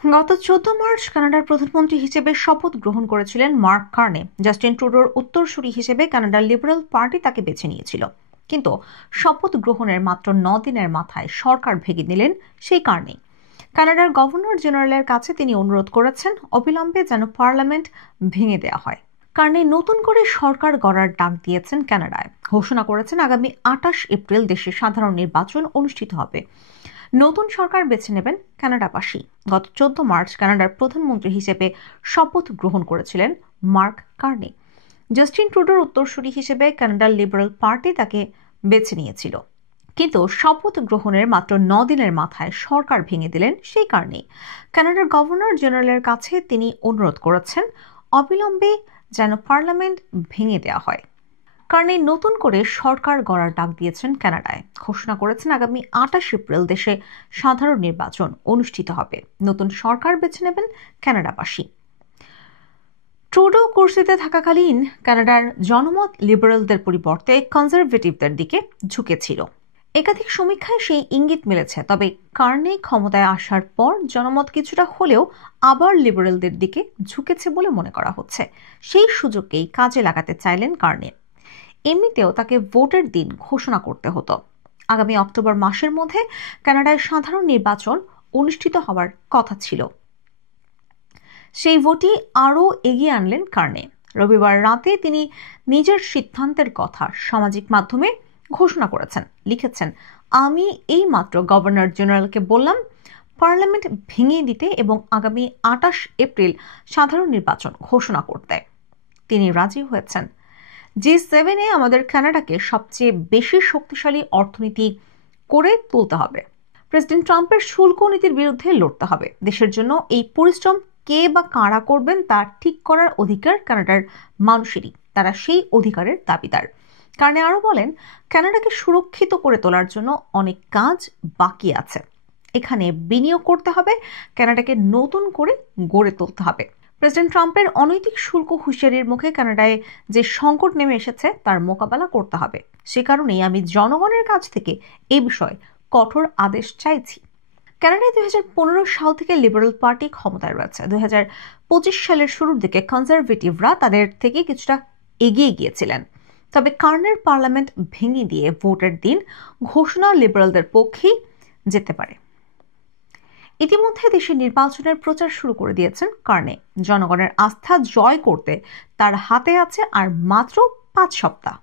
গত 14 মার্চ কানাডার প্রধানমন্ত্রী হিসেবে শপথ গ্রহণ করেছিলেন মার্ক কার্নে। জাস্টিন ট্রুডোর উত্তরসূরি হিসেবে কানাডার লিবারেল পার্টি তাকে বেছে নিয়েছিল, কিন্তু শপথ গ্রহণের মাত্র 9 দিনের মাথায় সরকার ভেঙে নিলেন সেই কার্নে। কানাডার গভর্নর জেনারেলের কাছে তিনি অনুরোধ করেছেন অবিলম্বে যেন পার্লামেন্ট ভেঙে দেওয়া হয়। কার্নে নতুন করে সরকার গড়ার ডাক দিয়েছেন কানাডায়, ঘোষণা করেছেন আগামী 28 এপ্রিল দেশে সাধারণ নির্বাচন অনুষ্ঠিত হবে। নতুন সরকার বেছে নেবেন কানাডাবাসী। গত 14 মার্চ কানাডার প্রধানমন্ত্রী হিসেবে শপথ গ্রহণ করেছিলেন মার্ক কার্নে। জাস্টিন ট্রুডোর উত্তরসূরি হিসেবে কানাডার লিবারেল পার্টি তাকে বেছে নিয়েছিল, কিন্তু শপথ গ্রহণের মাত্র 9 দিনের মাথায় সরকার ভেঙে দিলেন সেই কার্নে। কানাডার গভর্নর জেনারেলের কাছে তিনি অনুরোধ করেছেন অবিলম্বে যেন পার্লামেন্ট ভেঙে দেওয়া হয়। কার্নে নতুন করে সরকার গড়ার ডাক দিয়েছেন কানাডায়, ঘোষণা করেছেন আগামী 28 এপ্রিল দেশে সাধারণ নির্বাচন অনুষ্ঠিত হবে। নতুন সরকার বেছে নেবেন কানাডাবাসী। ট্রুডো কুর্সিতে থাকাকালীন কানাডার জনমত লিবারেলদের পরিবর্তে কনজারভেটিভদের দিকে ঝুঁকেছিল। একাধিক সমীক্ষায় সেই ইঙ্গিত মিলেছে, তবে কার্নে ক্ষমতায় আসার পর জনমত কিছুটা হলেও আবার লিবারেলদের দিকে ঝুঁকেছে বলে মনে করা হচ্ছে। সেই সুযোগকেই কাজে লাগাতে চাইলেন কার্নে। এমনিতেও তাকে ভোটের দিন ঘোষণা করতে হতো। আগামী অক্টোবর মাসের মধ্যে কানাডায় সাধারণ নির্বাচন অনুষ্ঠিত হওয়ার কথা ছিল। সেই ভোটই আরও এগিয়ে আনলেন কার্নে। রবিবার রাতে তিনি নিজের সিদ্ধান্তের কথা সামাজিক মাধ্যমে ঘোষণা করেছেন। লিখেছেন, আমি এই মাত্র গভর্নর জেনারেলকে বললাম পার্লামেন্ট ভেঙে দিতে এবং আগামী 28 এপ্রিল সাধারণ নির্বাচন ঘোষণা করতে। তিনি রাজি হয়েছেন। G7 আমাদের কানাডাকে সবচেয়ে বেশি শক্তিশালী অর্থনীতি করে তুলতে হবে। প্রেসিডেন্ট ট্রাম্পের শুল্ক নীতির বিরুদ্ধে লড়তে হবে। দেশের জন্য এই পরিশ্রম কে বা কারা করবেন তা ঠিক করার অধিকার কানাডার মানুষেরই, তারা সেই অধিকারের দাবিদার। কারণে আরো বলেন, কানাডাকে সুরক্ষিত করে তোলার জন্য অনেক কাজ বাকি আছে। এখানে বিনিয়োগ করতে হবে, কানাডাকে নতুন করে গড়ে তুলতে হবে। প্রেসিডেন্ট ট্রাম্পের অনৈতিক শুল্ক হুঁশিয়ারির মুখে কানাডায় যে সংকট নেমে এসেছে তার মোকাবেলা করতে হবে। সে কারণেই আমি জনগণের কাছ থেকে এ বিষয়ে কঠোর আদেশ চাইছি। কানাডায় 2015 সাল থেকে লিবারেল পার্টি ক্ষমতায় রয়েছে। 2025 সালের শুরুর দিকে কনজারভেটিভরা তাদের থেকে কিছুটা এগিয়ে গিয়েছিলেন, তবে কার্নের পার্লামেন্ট ভেঙে দিয়ে ভোটের দিন ঘোষণা লিবারেলদের পক্ষেই যেতে পারে। ইতিমধ্যে দেশে নির্বাচনের প্রচার শুরু করে দিয়েছেন কার্নে। জনগণের আস্থা জয় করতে তার হাতে আছে আর মাত্র 5 সপ্তাহ।